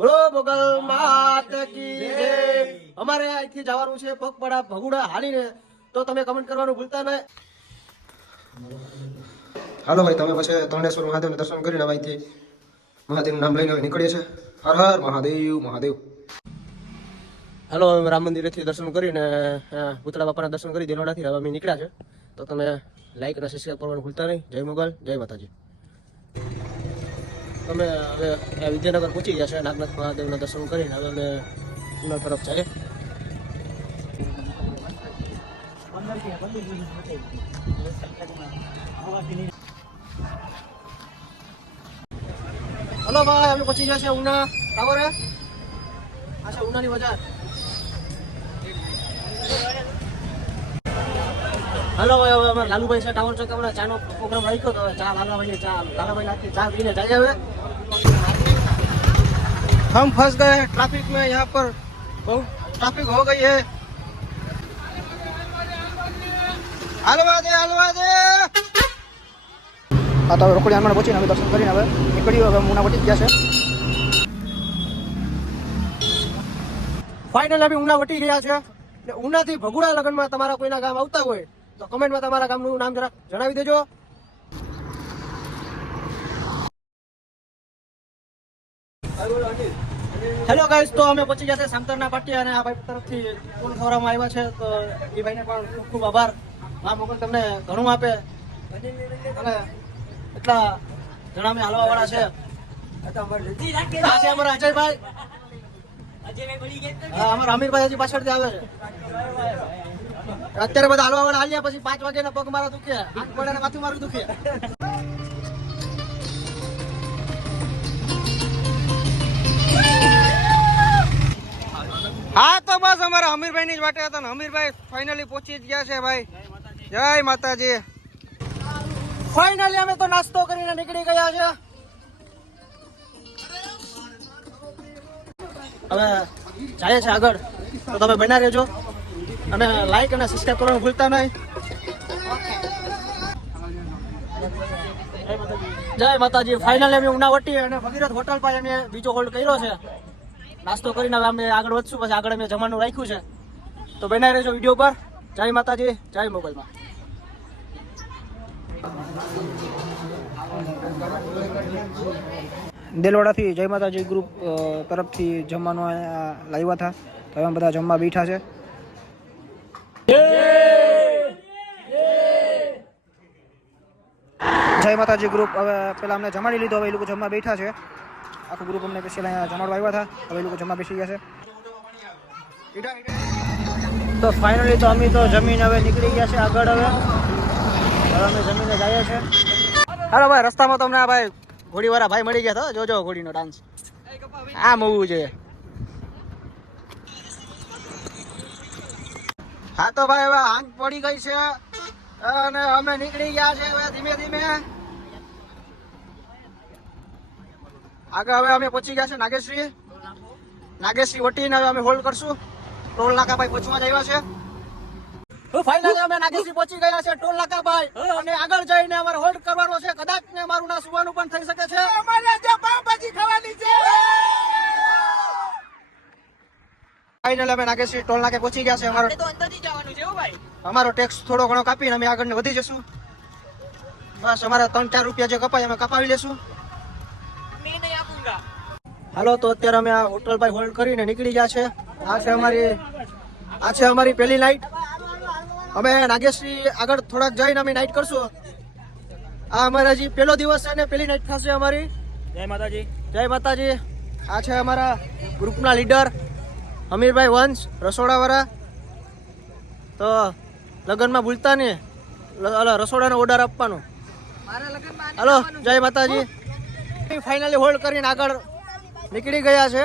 બોલો બોગલ માત કી અમારે અહીંથી જવાનું છે પગપડા ભગુડા હાલીને. તો તમે કમેન્ટ કરવાનું ભૂલતા નહીં. હાલો ભાઈ તમે પછી ત્રણેશ્વર મહાદેવને દર્શન કરીને ભાઈથી અહીંથી મહાદેવનું નામ લઈને નીકળીએ છીએ. હર હર મહાદેવ મહાદેવ. હાલો અમે રામ મંદિરેથી દર્શન કરીને અ, બાપાના દર્શન કરી દેલોડાથી હવે અમે નીકળ્યા છે. તો તમે લાઈક અને સબસ્ક્રાઈબ કરવાનું ભૂલતા નહીં. જય મોગલ જય માતાજી. અમે હવે વિદ્યાનગર પહોંચી ગયા છે નાગનાથ મહાદેવના દર્શન કરીને હવે અમે ઉના તરફ જઈએ. હલો ભાઈ, અમે પહોંચી ગયા છે ઉના ટાવરે. આ છે ઉનાની બજાર. હલો અમારે લાલુભાઈ છે, ટાવર ચોક ચાનો પ્રોગ્રામ રાખ્યો તો ચા લાલાભાઈ ચા લાલાભાઈ નાખી ચા પીને જાય હવે. हम फंस गए हैं ट्रैफिक में यहाँ पर बहुत ट्रैफिक हो गई है हलवा दे हलवा दे હા તો હવે રોકડી આંગણ પહોંચીને હવે દર્શન કરીને હવે નીકળ્યું હવે ઉના વટી જ ગયા છે ફાઇનલ અમે ઉના વટી ગયા છે એટલે ઉનાથી ભગુડા લગનમાં તમારા કોઈના ગામ આવતા હોય તો કમેન્ટમાં તમારા ગામનું નામ જરા જણાવી દેજો હેલો ગાઈસ તો અમે પહોંચી છે સામતરના પાટી અને આ ભાઈ તરફથી ફોન ખવડાવવામાં આવ્યા છે. તો એ ભાઈને પણ ખૂબ ખૂબ આભાર. આ મોકલ તમને ઘણું આપે. અને એટલા જણા અમે હાલવા વાળા છે અમારા અજયભાઈ. અમારા અમીરભાઈ હજી પાછળથી આવે અત્યારે બધા હાલવા વાળા હાલ્યા, પછી પાંચ વાગ્યાના પગ મારા દુખે. આંખ પડે માથું મારું દુખે. બસની જ વાટે હતા ને. અમીરભાઈ ફાઇનલી પહોંચી જ ગયા છે ભાઈ. જય માતાજી. ફાઇનલી અમે તો નાસ્તો કરીને નીકળી ગયા છે. હવે જાય છે આગળ. તો તમે બના રહેજો. અને લાઈક અને સબસ્ક્રાઈબ કરવાનું ભૂલતા નહીં. જય માતાજી. ફાઇનલી અમે ઉનાવટી અને ભગીરથ હોટલ પાસે અમે બીજો હોલ્ડ કર્યો છે. નાસ્તો કરીને અમે આગળ વધશું. પછી આગળ અમે જમવાનું રાખ્યું છે. તો બનાવી રહેજો વીડિયો પર જય માતાજી, જય મોગલમાં. દેલવાડાથી જય માતાજી ગ્રુપ તરફથી જમવાનું લાવ્યા હતા. તો હવે બધા જમવા બેઠા છે. જય માતાજી ગ્રુપ હવે પેલા અમને જમાડી લીધો, હવે એ લોકો જમવા બેઠા છે. આખું ગ્રુપ અમને પછી અહીંયા જમાડવા આવ્યા હતા. હવે લોકો જમવા બેસી ગયા છે. તો ફાઇનલી તો અમે તો જમીન હવે નીકળી ગયા છે આગળ હવે. હવે અમે જમીને જઈએ છીએ. હાલો ભાઈ રસ્તામાં તમને આ ભાઈ ઘોડીવાળા ભાઈ મળી ગયા હતા. જોજો ઘોડીનો ડાન્સ. આમ હોવું જોઈએ હા તો ભાઈ હવે આંખ પડી ગઈ છે. અને અમે નીકળી ગયા છે હવે ધીમે ધીમે. આગળ હવે અમે પહોંચી ગયા છે નાગેશ્રી નાગેશ્રી વટીને હવે અમે હોલ્ડ કરશું. ટોલ નાકા ભાઈ પહોંચવા જ આવ્યા છે. ફાઇનલી અમે નાગેશ્રી પહોંચી ગયા છે ટોલ નાકા ભાઈ અને આગળ જઈને અમારે હોલ્ડ કરવાનો છે. કદાચ ને મારું ના સુવાનું પણ થઈ શકે છે. અમારે જે પાવભાજી ખાવાની છે! ફાઇનલ અમે નાગેશ્રી ટોલ નાકે પહોંચી ગયા છે. અમારો અમારો ટેક્સ થોડો ઘણો કાપીને અમે આગળ વધી જશું. બસ અમારા ત્રણ ચાર રૂપિયા જે કપાય અમે કપાવી લેશું. હાલો તો અત્યારે અમે આ હોટલ ભાઈ હોલ્ડ કરીને નીકળી ગયા છે. આ છે અમારી આ છે અમારી પહેલી નાઇટ અમે નાગેશ્રી આગળ થોડાક જઈને અમે નાઇટ કરશું. આ અમારા જે પહેલો દિવસ છે ને પહેલી નાઇટ થશે અમારી. જય માતાજી. જય માતાજી. આ છે અમારા ગ્રુપના લીડર અમીરભાઈ વંશ રસોડાવાળા. તો લગ્નમાં ભૂલતા નહીં. રસોડાનો ઓર્ડર આપવાનો. હલો જય માતાજી. ફાઇનલી હોલ્ડ કરીને આગળ નીકળી ગયા છે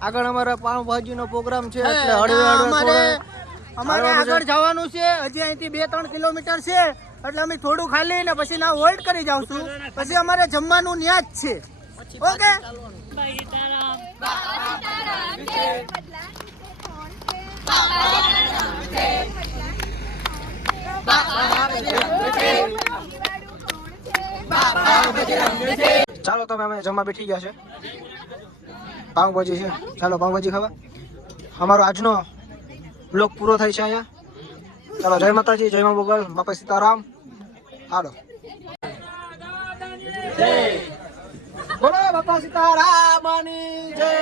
આગળ અમારા પાવભાજીનો પ્રોગ્રામ છે એટલે હળવે હળવે અમારે આગળ જવાનું છે હજી અહીંથી બે ત્રણ કિલોમીટર છે એટલે અમે થોડું ખાલી ને પછી ના હોલ્ડ કરી જાવશું પછી અમારે જમવાનું ન્યા જ છે ઓકે ચાલો તમે અમે જમવા બેઠી ગયા છે પાઉંભાજી છે. ચાલો પાઉંભાજી ખાવા. અમારો આજનો બ્લોક પૂરો થાય છે અહીંયા. ચાલો જય માતાજી, જય મા મોગલ બાપા સીતારામ. હાલો. બોલો બાપા સીતારામની જય.